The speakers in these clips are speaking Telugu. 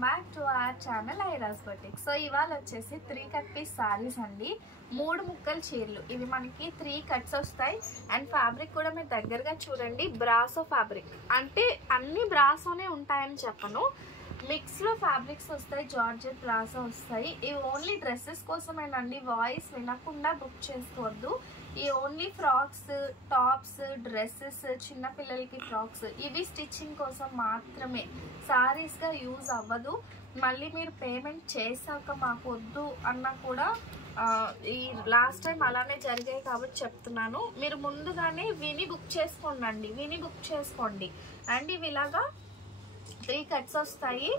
Welcome back to our channel Airas boutique. So ఇవాళ వచ్చేసి 3 కట్ పీస్ సారీస్ అండి. 3 ముక్కల చీరలు. ఇవి మనకి 3 కట్స్ వస్తాయి. అండ్ ఫ్యాబ్రిక్ కూడా మీరు దగ్గరగా చూడండి, బ్రాసో ఫ్యాబ్రిక్. అంటే అన్ని బ్రాసోనే ఉంటాయని చెప్పను, మిక్స్ లో ఫ్యాబ్రిక్స్ వస్తాయి, జార్జెట్ బ్రాసో వస్తాయి. ఇవి ఓన్లీ డ్రెస్సెస్ కోసమేనండి, వాయిస్ వినకుండా బుక్ చేసుకోవద్దు. ఈ ఓన్లీ ఫ్రాక్స్, టాప్స్, డ్రెస్సెస్, చిన్న పిల్లలకి ఫ్రాక్స్, ఇవి స్టిచ్చింగ్ కోసం మాత్రమే, సారీస్ గా యూజ్ అవ్వదు. మళ్ళీ మీరు పేమెంట్ చేశాక మాకు వద్దు అన్నా కూడా ఈ లాస్ట్ టైం అలానే జరిగాయి కాబట్టి చెప్తున్నాను. మీరు ముందుగానే విని బుక్ చేసుకోండి, విని బుక్ చేసుకోండి. అండ్ ఇవి ఇలాగా 3 కట్స్ వస్తాయి.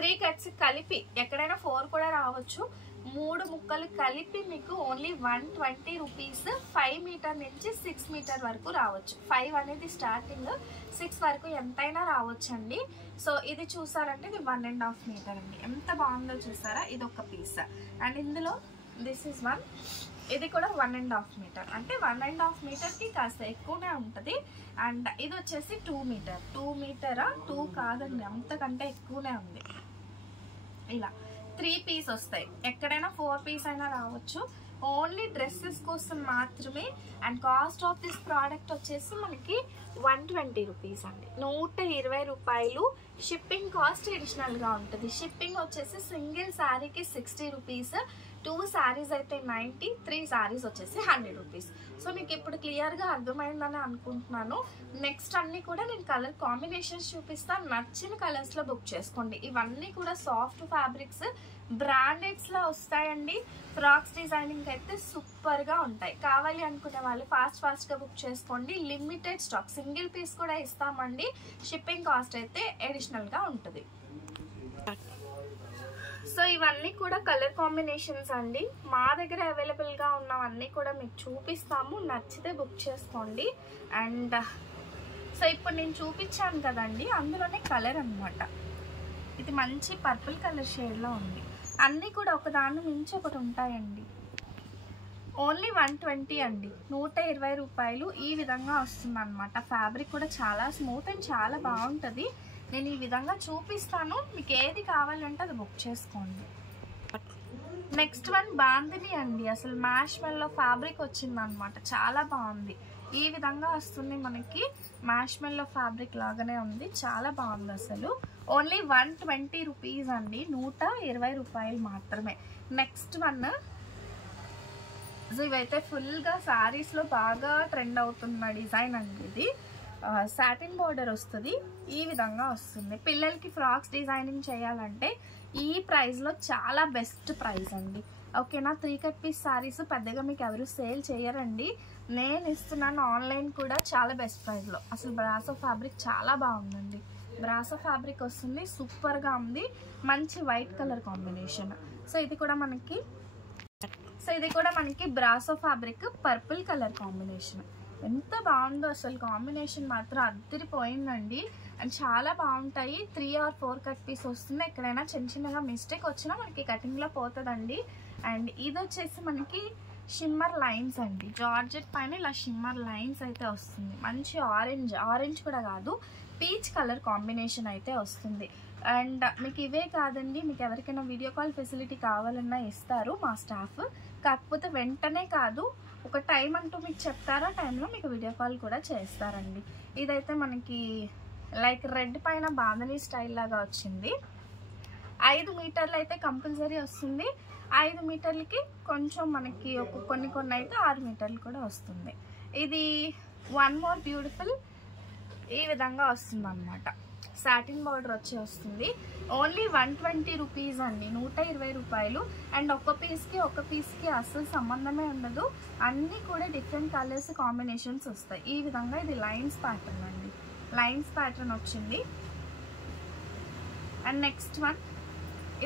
3 కట్స్ కలిపి ఎక్కడైనా 4 కూడా రావచ్చు. 3 ముక్కలు కలిపి మీకు ఓన్లీ 120 రూపీస్. 5 మీటర్ నుంచి 6 మీటర్ వరకు రావచ్చు. 5 అనేది స్టార్టింగ్, 6 వరకు ఎంతైనా రావచ్చు అండి. సో ఇది చూసారంటే ఇది 1.5 మీటర్ అండి. ఎంత బాగుందో చూసారా, ఇది ఒక పీస్. అండ్ ఇందులో దిస్ ఈజ్ 1, ఇది కూడా 1.5 మీటర్. అంటే 1.5 మీటర్కి కాస్త ఎక్కువనే ఉంటుంది. అండ్ ఇది వచ్చేసి 2 మీటర్. 2 మీటరా? 2 కాదండి, అంతకంటే ఎక్కువనే ఉంది. ఇలా 3 పీస్ వస్తాయి. ఎక్కడైనా 4 పీస్ అయినా రావచ్చు. ఓన్లీ డ్రెస్సెస్ కోసం మాత్రమే. And cost of this product వచ్చేసి మనకి 120 రూపీస్ అండి, 120 రూపాయలు. షిప్పింగ్ కాస్ట్ అడిషనల్గా ఉంటుంది. షిప్పింగ్ వచ్చేసి సింగిల్ శారీకి 60 రూపీస్, 2 శారీస్ అయితే 90, 3 శారీస్ వచ్చేసి 100 రూపీస్. సో మీకు ఇప్పుడు క్లియర్గా అర్థమైందని అనుకుంటున్నాను. నెక్స్ట్ అన్నీ కూడా నేను కలర్ కాంబినేషన్స్ చూపిస్తాను, నచ్చిన కలర్స్లో బుక్ చేసుకోండి. ఇవన్నీ కూడా సాఫ్ట్ ఫ్యాబ్రిక్స్, బ్రాండెడ్స్లో వస్తాయండి. ఫ్రాక్స్ డిజైనింగ్ అయితే సూపర్గా ఉంటాయి. కావాలి అనుకునే వాళ్ళు ఫాస్ట్గా బుక్ చేసుకోండి. లిమిటెడ్ స్టాక్, సింగిల్ పీస్ కూడా ఇస్తామండి. షిప్పింగ్ కాస్ట్ అయితే అడిషనల్గా ఉంటుంది. సో ఇవన్నీ కూడా కలర్ కాంబినేషన్స్ అండి. మా దగ్గర అవైలబుల్గా ఉన్నవన్నీ కూడా మీకు చూపిస్తాము, నచ్చితే బుక్ చేసుకోండి. అండ్ సో ఇప్పుడు నేను చూపించాను కదండి, అందులోనే కలర్ అనమాట. ఇది మంచి పర్పుల్ కలర్ షేడ్లో ఉంది. అన్నీ కూడా ఒకదాని మించి ఒకటి ఉంటాయండి. ఓన్లీ 120 అండి, 120 రూపాయలు. ఈ విధంగా వస్తుంది అనమాట. ఫ్యాబ్రిక్ కూడా చాలా స్మూత్ అండ్ చాలా బాగుంటుంది. నేను ఈ విధంగా చూపిస్తాను, మీకు ఏది కావాలంటే అది బుక్ చేసుకోండి. నెక్స్ట్ 1 బాందిని అండి. అసలు మ్యాష్ మెల్లో ఫ్యాబ్రిక్ వచ్చింది అనమాట, చాలా బాగుంది. ఈ విధంగా వస్తుంది మనకి, మ్యాష్ మెల్లో ఫ్యాబ్రిక్ లాగానే ఉంది, చాలా బాగుంది అసలు. ఓన్లీ 120 రూపీస్ అండి, 120 రూపాయలు మాత్రమే. నెక్స్ట్ 1, ఇవైతే ఫుల్గా శారీస్లో బాగా ట్రెండ్ అవుతున్న డిజైన్ అండి. ఇది సాటిన్ బోర్డర్ వస్తుంది, ఈ విధంగా వస్తుంది. పిల్లలకి ఫ్రాక్స్ డిజైనింగ్ చేయాలంటే ఈ ప్రైస్లో చాలా బెస్ట్ ప్రైస్ అండి. ఓకేనా? 3 కట్ పీస్ శారీస్ పెద్దగా మీకు ఎవరు సేల్ చేయరండి, నేను ఇస్తున్నాను. ఆన్లైన్ కూడా చాలా బెస్ట్ ప్రైస్లో. అసలు బ్రాసో ఫ్యాబ్రిక్ చాలా బాగుందండి. బ్రాసో ఫ్యాబ్రిక్ వస్తుంది, సూపర్గా ఉంది. మంచి వైట్ కలర్ కాంబినేషన్. సో ఇది కూడా మనకి brasso fabric purple colour combination. ఎంత బాగుందో అసలు, కాంబినేషన్ మాత్రం అద్దరిపోయిందండి. అండ్ చాలా బాగుంటాయి. 3 or 4 కట్ పీస్ వస్తుంది. ఎక్కడైనా చిన్నగా మిస్టేక్ వచ్చినా మనకి కటింగ్లో పోతుందండి. అండ్ ఇది వచ్చేసి మనకి షిమ్మర్ లైన్స్ అండి. జార్జెట్ పైన ఇలా షిమ్మర్ లైన్స్ అయితే వస్తుంది. మంచి ఆరెంజ్ కూడా కాదు, పీచ్ కలర్ కాంబినేషన్ అయితే వస్తుంది. అండ్ మీకు ఇవే కాదండి, మీకు ఎవరికైనా వీడియో కాల్ ఫెసిలిటీ కావాలన్నా ఇస్తారు మా స్టాఫ్. కాకపోతే వెంటనే కాదు, ఒక టైం అంటూ మీకు చెప్తారా, టైంలో మీకు వీడియో కాల్ కూడా చేస్తారండి. ఇదైతే మనకి లైక్ రెడ్ పైన బాంధనీ స్టైల్ లాగా వచ్చింది. 5 మీటర్లు అయితే కంపల్సరీ వస్తుంది. 5 మీటర్లకి కొంచెం మనకి కొన్ని అయితే 6 మీటర్లు కూడా వస్తుంది. ఇది 1 మోర్ బ్యూటిఫుల్, ఈ విధంగా వస్తుంది అనమాట. సాటిన్ బార్డర్ వస్తుంది. ఓన్లీ 120 రూపీస్ అండి, 120 రూపాయలు. అండ్ ఒక పీస్కి అస్సలు సంబంధమే ఉండదు. అన్నీ కూడా డిఫరెంట్ కలర్స్ కాంబినేషన్స్ వస్తాయి. ఈ విధంగా ఇది లైన్స్ ప్యాటర్న్ అండి, లైన్స్ ప్యాటర్న్ వచ్చింది. అండ్ నెక్స్ట్ 1,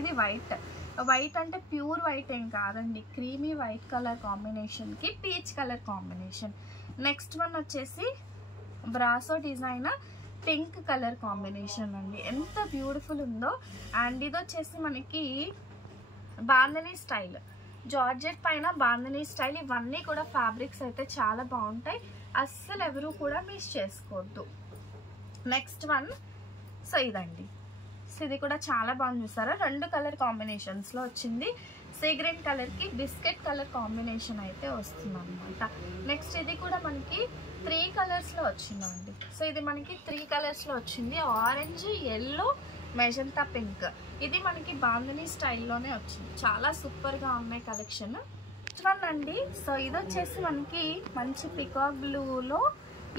ఇది వైట్ అంటే ప్యూర్ వైట్ ఏం కాదండి, క్రీమీ వైట్ కలర్ కాంబినేషన్కి పీచ్ కలర్ కాంబినేషన్. నెక్స్ట్ 1 వచ్చేసి brasso design pink colour combination అండి, ఎంత బ్యూటిఫుల్ ఉందో. అండ్ ఇది వచ్చేసి మనకి బాంధనీ స్టైల్, జార్జెట్ పైన బాంధనీ స్టైల్. ఇవన్నీ కూడా ఫ్యాబ్రిక్స్ అయితే చాలా బాగుంటాయి, అస్సలు ఎవరు కూడా మిస్ చేసుకోవద్దు. నెక్స్ట్ 1 సో ఇదండి. సో ఇది కూడా చాలా బాగుంది చూసారా, 2 కలర్ కాంబినేషన్స్లో వచ్చింది. సీ గ్రీన్ కలర్కి బిస్కెట్ కలర్ కాంబినేషన్ అయితే వస్తుంది అనమాట. నెక్స్ట్ ఇది కూడా మనకి 3 కలర్స్లో వచ్చిందండి. సో ఇది మనకి 3 కలర్స్లో వచ్చింది, ఆరెంజ్, ఎల్లో, మెజంతా పింక్. ఇది మనకి బాందిని స్టైల్లోనే వచ్చింది. చాలా సూపర్గా ఉన్నాయి కలెక్షన్. నెక్స్ట్ వన్ అండి. సో ఇది వచ్చేసి మనకి మంచి పికాక్ బ్లూలో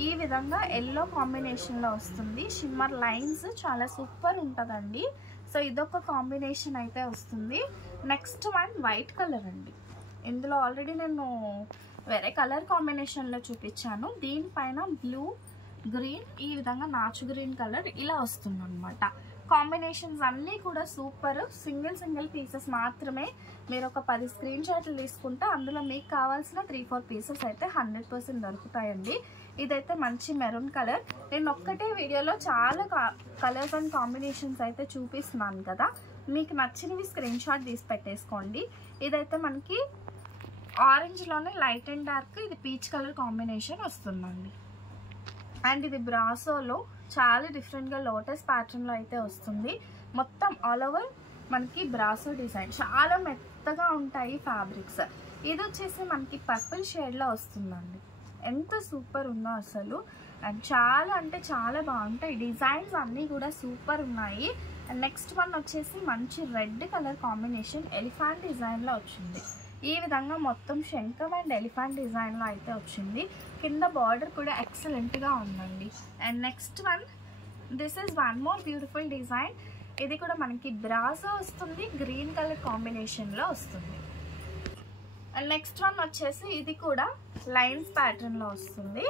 ఈ విధంగా ఎల్లో కాంబినేషన్లో వస్తుంది. షిమ్మర్ లైన్స్ చాలా సూపర్ ఉంటుందండి. సో ఇదొక కాంబినేషన్ అయితే వస్తుంది. నెక్స్ట్ వన్ వైట్ కలర్ అండి. ఇందులో ఆల్రెడీ నేను వేరే కలర్ కాంబినేషన్లో చూపించాను. దీనిపైన బ్లూ, గ్రీన్, ఈ విధంగా నాచు గ్రీన్ కలర్ ఇలా వస్తుంది అనమాట. కాంబినేషన్స్ అన్నీ కూడా సూపర్. సింగిల్ పీసెస్ మాత్రమే. మీరు ఒక 10 స్క్రీన్ షాట్లు తీసుకుంటే అందులో మీకు కావాల్సిన 3-4 పీసెస్ అయితే 100% దొరుకుతాయండి. ఇదైతే మంచి మెరూన్ కలర్. నేను ఒక్కటే వీడియోలో చాలా కలర్స్ అండ్ కాంబినేషన్స్ అయితే చూపిస్తున్నాను కదా, మీకు నచ్చినవి స్క్రీన్ షాట్ తీసి పెట్టేసుకోండి. ఇదైతే మనకి ఆరెంజ్లోనే లైట్ అండ్ డార్క్, ఇది పీచ్ కలర్ కాంబినేషన్ వస్తుందండి. అండ్ ఇది బ్రాసోలో చాలా డిఫరెంట్గా లోటస్ ప్యాటర్న్లో అయితే వస్తుంది. మొత్తం ఆల్ ఓవర్ మనకి బ్రాసో డిజైన్, చాలా మెత్తగా ఉంటాయి ఫ్యాబ్రిక్స్. ఇది వచ్చేసి మనకి పర్పుల్ షేడ్లో వస్తుందండి. ఎంత సూపర్ ఉందో అసలు. అండ్ చాలా అంటే చాలా బాగుంటాయి. డిజైన్స్ అన్నీ కూడా సూపర్ ఉన్నాయి. అండ్ నెక్స్ట్ వన్ వచ్చేసి మంచి రెడ్ కలర్ కాంబినేషన్ ఎలిఫెంట్ డిజైన్లో వచ్చింది. ఈ విధంగా మొత్తం శంఖం అండ్ ఎలిఫెంట్ డిజైన్లో అయితే వచ్చింది. కింద బార్డర్ కూడా ఎక్సలెంట్గా ఉందండి. And next one, this is one more beautiful design. ఇది కూడా మనకి బ్రాసో వస్తుంది, గ్రీన్ కలర్ కాంబినేషన్లో వస్తుంది. అండ్ నెక్స్ట్ వన్ వచ్చేసి ఇది కూడా లైన్స్ ప్యాటర్న్లో వస్తుంది.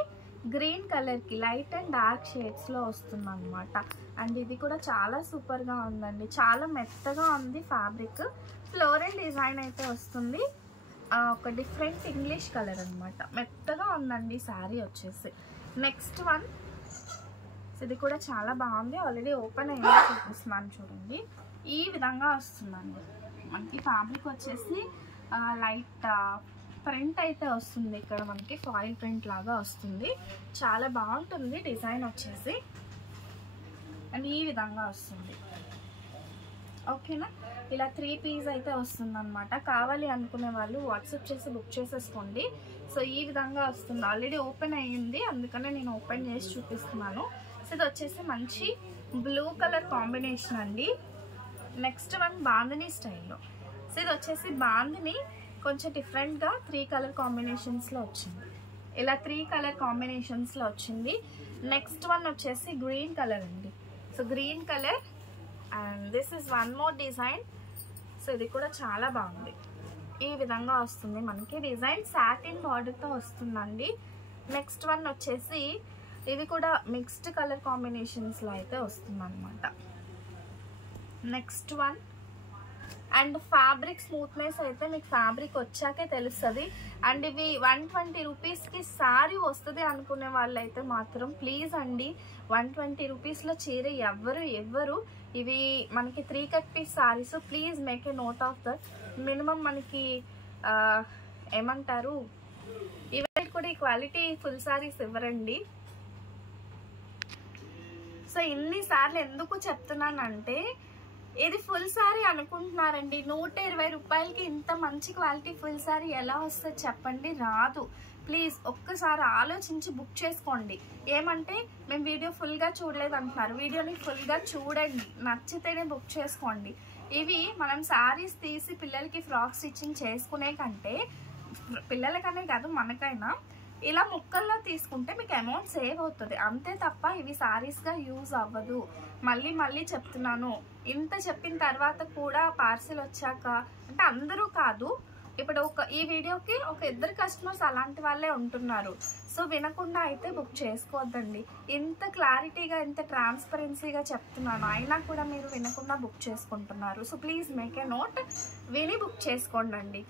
గ్రీన్ కలర్కి లైట్ అండ్ డార్క్ షేడ్స్లో వస్తుంది అనమాట. అండ్ ఇది కూడా చాలా సూపర్గా ఉందండి. చాలా మెత్తగా ఉంది ఫ్యాబ్రిక్. ఫ్లోరల్ డిజైన్ అయితే వస్తుంది. ఒక డిఫరెంట్ ఇంగ్లీష్ కలర్ అనమాట. మెత్తగా ఉందండి శారీ వచ్చేసి. నెక్స్ట్ వన్, ఇది కూడా చాలా బాగుంది. ఆల్రెడీ ఓపెన్ అయ్యింది, చూపిస్తున్నాను చూడండి. ఈ విధంగా వస్తుందండి. మనకి ఫ్యాబ్రిక్ వచ్చేసి లైట్ ప్రింట్ అయితే వస్తుంది. ఇక్కడ మనకి ఫాయిల్ ప్రింట్ లాగా వస్తుంది. చాలా బాగుంటుంది డిజైన్ వచ్చేసి. అండ్ ఈ విధంగా వస్తుంది. ఓకేనా, ఇలా 3 పీస్ అయితే వస్తుంది అనమాట. కావాలి అనుకునే వాళ్ళు వాట్సాప్ చేసి బుక్ చేసేసుకోండి. సో ఈ విధంగా వస్తుంది. ఆల్రెడీ ఓపెన్ అయ్యింది, అందుకనే నేను ఓపెన్ చేసి చూపిస్తున్నాను. సో ఇది వచ్చేసి మంచి బ్లూ కలర్ కాంబినేషన్ అండి. నెక్స్ట్ వన్ బాందిని స్టైల్లో. సో ఇది వచ్చేసి బాందిని కొంచెం డిఫరెంట్గా 3 కలర్ కాంబినేషన్స్లో వచ్చింది. ఇలా 3 కలర్ కాంబినేషన్స్లో వచ్చింది. నెక్స్ట్ వన్ వచ్చేసి గ్రీన్ కలర్ అండి. So green colour and this is one more design. So ఇది కూడా చాలా బాగుంది. ఈ విధంగా వస్తుంది మనకి డిజైన్. సాటిన్ బార్డర్తో వస్తుందండి. నెక్స్ట్ వన్ వచ్చేసి ఇది కూడా మిక్స్డ్ కలర్ కాంబినేషన్స్లో అయితే వస్తుంది అనమాట. Next one, and fabric smoothness అయితే మీకు ఫ్యాబ్రిక్ వచ్చాకే తెలుస్తుంది. అండ్ ఇవి 120 రూపీస్కి శారీ వస్తుంది అనుకునే వాళ్ళైతే మాత్రం ప్లీజ్ అండి, 120 రూపీస్లో చీర ఎవ్వరు ఇవి మనకి 3 cut pieces saris. Please make a note of that. Minimum మనకి ఏమంటారు, ఇవి కూడా ఈ క్వాలిటీ ఫుల్ శారీస్ ఇవ్వరండి. సో ఇన్నిసార్లు ఎందుకు చెప్తున్నానంటే, ఇది ఫుల్ శారీ అనుకుంటున్నారండి. 120 రూపాయలకి ఇంత మంచి క్వాలిటీ ఫుల్ శారీ ఎలా వస్తుంది చెప్పండి? రాదు. ప్లీజ్ ఒక్కసారి ఆలోచించి బుక్ చేసుకోండి. ఏమంటే మేము వీడియో ఫుల్గా చూడలేదు అంటున్నారు. వీడియోని ఫుల్గా చూడండి, నచ్చితేనే బుక్ చేసుకోండి. ఇవి మనం శారీస్ తీసి పిల్లలకి ఫ్రాక్ స్టిచ్చింగ్ చేసుకునే కంటే, పిల్లలకనే కాదు మనకైనా, ఇలా ముక్కల్లో తీసుకుంటే మీకు అమౌంట్ సేవ్ అవుతుంది అంతే తప్ప ఇవి శారీస్గా యూజ్ అవ్వదు. మళ్ళీ చెప్తున్నాను. ఇంత చెప్పిన తర్వాత కూడా పార్సిల్ వచ్చాక, అంటే అందరూ కాదు, ఇప్పుడు ఈ వీడియోకి ఒక 2 కస్టమర్స్ అలాంటి వాళ్ళే ఉంటున్నారు. సో వినకుండా అయితే బుక్ చేసుకోవద్దండి. ఇంత క్లారిటీగా, ఇంత ట్రాన్స్పరెన్సీగా చెప్తున్నాను, అయినా కూడా మీరు వినకుండా బుక్ చేసుకుంటున్నారు. So please make a note, విని బుక్ చేసుకోండి.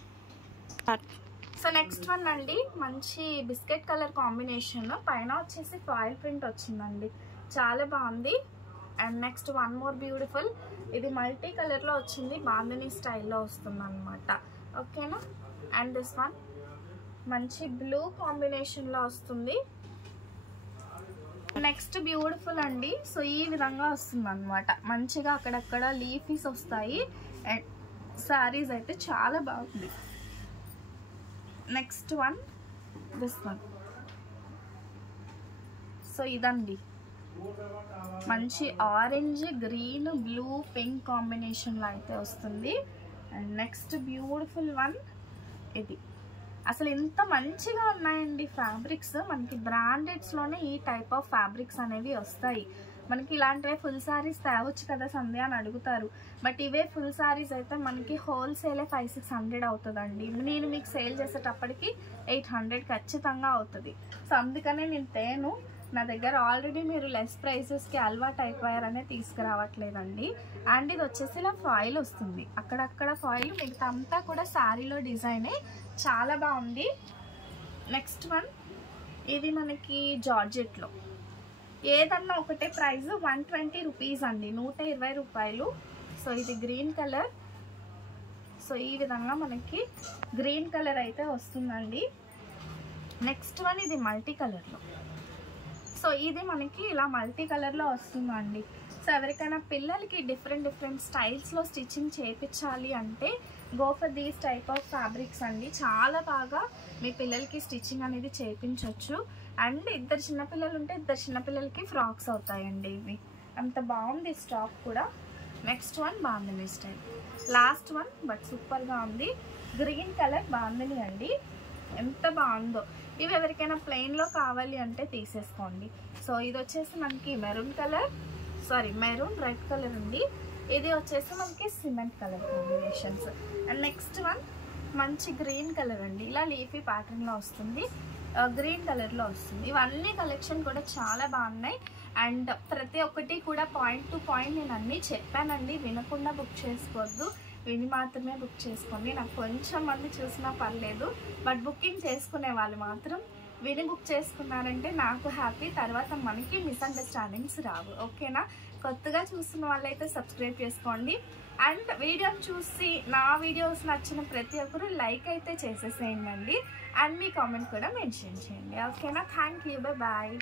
సో నెక్స్ట్ వన్ అండి, మంచి బిస్కెట్ కలర్ కాంబినేషన్, పైన వచ్చేసి ఫాయిల్ ప్రింట్ వచ్చిందండి. చాలా బాగుంది. And next one more beautiful, ఇది మల్టీ కలర్లో వచ్చింది, బాందిని స్టైల్లో వస్తుంది అనమాట. ఓకేనా. అండ్ దిస్ వన్ మంచి బ్లూ కాంబినేషన్లో వస్తుంది. నెక్స్ట్ బ్యూటిఫుల్ అండి. సో ఈ విధంగా వస్తుంది అనమాట, మంచిగా అక్కడక్కడ లీఫీస్ వస్తాయి అండ్ శారీస్ అయితే చాలా బాగుంది. Next one this one. So ఇదండి, మంచి ఆరెంజ్, గ్రీన్, బ్లూ, పింక్ కాంబినేషన్లో అయితే వస్తుంది. అండ్ నెక్స్ట్ బ్యూటిఫుల్ వన్ ఇది. అసలు ఎంత మంచిగా ఉన్నాయండి ఫ్యాబ్రిక్స్. మనకి బ్రాండెడ్స్లోనే ఈ టైప్ ఆఫ్ ఫ్యాబ్రిక్స్ అనేవి వస్తాయి. మనకి ఇలాంటివే ఫుల్ శారీస్ తేవచ్చు కదా సంధ్య అని అడుగుతారు. బట్ ఇవే ఫుల్ శారీస్ అయితే మనకి హోల్సేలే 500-600 అవుతుందండి. నేను మీకు సేల్ చేసేటప్పటికి 800 ఖచ్చితంగా అవుతుంది. సో అందుకనే నేను తేను. నా దగ్గర ఆల్రెడీ మీరు లెస్ ప్రైసెస్కి అలవాటు అయిపోయారనే తీసుకురావట్లేదండి. అండ్ ఇది వచ్చేసి ఇలా ఫాయిల్ వస్తుంది, అక్కడక్కడ ఫాయిల్, మిగతా అంతా కూడా శారీలో డిజైనే, చాలా బాగుంది. నెక్స్ట్ వన్ ఇది మనకి జార్జెట్లో. ఏదన్నా ఒకటే ప్రైస్ 120 రూపీస్ అండి, 120 రూపాయలు. సో ఇది గ్రీన్ కలర్. సో ఈ విధంగా మనకి గ్రీన్ కలర్ అయితే వస్తుందండి. నెక్స్ట్ వన్ ఇది మల్టీ కలర్లో. సో ఇది మనకి ఇలా మల్టీ కలర్లో వస్తుందండి. సో ఎవరికైనా పిల్లలకి డిఫరెంట్ స్టైల్స్లో స్టిచ్చింగ్ చేయించాలి అంటే go for these type of fabrics అండి. చాలా బాగా మీ పిల్లలకి స్టిచ్చింగ్ అనేది చేయించవచ్చు. అండ్ ఇద్దరు చిన్నపిల్లలు ఉంటే ఇద్దరు చిన్నపిల్లలకి ఫ్రాక్స్ అవుతాయండి ఇవి. అంత బాగుంది స్టాక్ కూడా. Next one bandhani style, last one but సూపర్గా ఉంది. గ్రీన్ కలర్ బాందిని అండి, ఎంత బాగుందో. ఇవి ఎవరికైనా ప్లెయిన్లో కావాలి అంటే తీసేసుకోండి. సో ఇది వచ్చేసి మనకి maroon colour, sorry maroon red colour ఉంది. ఇది వచ్చేసి మనకి cement colour combinations. And next one మంచి గ్రీన్ కలర్ అండి, ఇలా లీఫీ ప్యాటర్న్లో వస్తుంది, గ్రీన్ కలర్లో వస్తుంది. ఇవన్నీ కలెక్షన్ కూడా చాలా బాగున్నాయి. అండ్ ప్రతి ఒక్కటి కూడా పాయింట్ టు పాయింట్ నేను అన్నీ చెప్పానండి. వినకుండా బుక్ చేసుకోవద్దు, విని మాత్రమే బుక్ చేసుకోండి. నాకు కొంచెం మంది చూసినా పర్లేదు, బట్ బుకింగ్ చేసుకునే వాళ్ళు మాత్రం విని బుక్ చేసుకున్నారంటే నాకు హ్యాపీ. తర్వాత మనకి మిస్అండర్స్టాండింగ్స్ రావు, ఓకేనా. కొత్తగా చూస్తున్న వాళ్ళైతే సబ్స్క్రైబ్ చేసుకోండి. అండ్ వీడియోని చూసి నా వీడియోస్ నచ్చిన ప్రతి ఒక్కరు లైక్ అయితే చేసేసేయండి. అండ్ మీ కామెంట్ కూడా మెన్షన్ చేయండి, ఓకేనా. Thank you, bye.